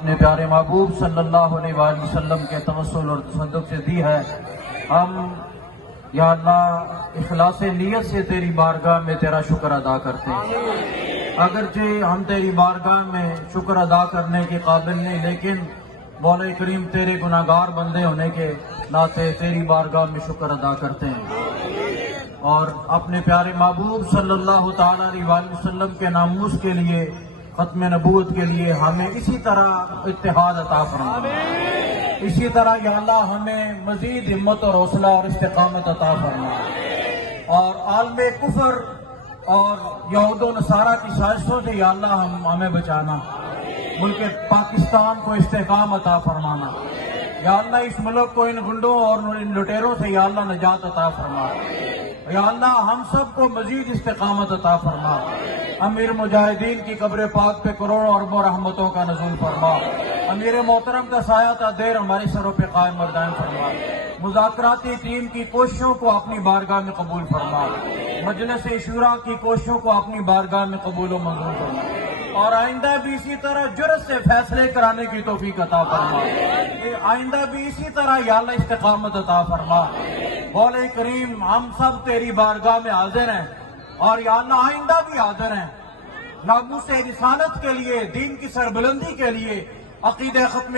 اپنے پیارے محبوب صلی اللہ علیہ وآلہ وسلم کے توسل اور تصدق سے دی ہے. ہم یا اللہ اخلاص نیت سے تیری بارگاہ میں تیرا شکر ادا کرتے ہیں. اگرچہ ہم تیری بارگاہ میں شکر ادا کرنے کے قابل نہیں، لیکن مولا کریم تیرے گناہگار بندے ہونے کے ناطے تیری بارگاہ میں شکر ادا کرتے ہیں. اور اپنے پیارے محبوب صلی اللہ تعالیٰ علیہ وآلہ وسلم کے ناموس کے لیے، ختم نبوت کے لیے ہمیں اسی طرح اتحاد عطا فرما. اسی طرح یا اللہ ہمیں مزید ہمت اور حوصلہ اور استقامت عطا فرما، اور عالم کفر اور یہود و نصارہ کی سازشوں سے یا اللہ ہمیں بچانا. ملک پاکستان کو استحکام عطا فرمانا. یا اللہ اس ملک کو ان گنڈوں اور ان لٹیروں سے یا اللہ نجات عطا فرما. یا اللہ ہم سب کو مزید استقامت عطا فرما. امیر مجاہدین کی قبر پاک پہ کروڑوں اربوں رحمتوں کا نزول فرما. امیر محترم کا سایہ تا دیر ہمارے سروں پہ قائم اور دائم فرما. مذاکراتی ٹیم کی کوششوں کو اپنی بارگاہ میں قبول فرما. مجلس شورا کی کوششوں کو اپنی بارگاہ میں قبول و منظور فرما. اور آئندہ بھی اسی طرح جرأت سے فیصلے کرانے کی توفیق عطا فرما. آئندہ بھی اسی طرح یا اللہ استقامت عطا فرما. مولا کریم ہم سب تیری بارگاہ میں حاضر ہیں، اور یا اللہ آئندہ بھی حاضر ہیں ناموس رسالت کے لیے، دین کی سربلندی کے لیے، عقیدہ ختم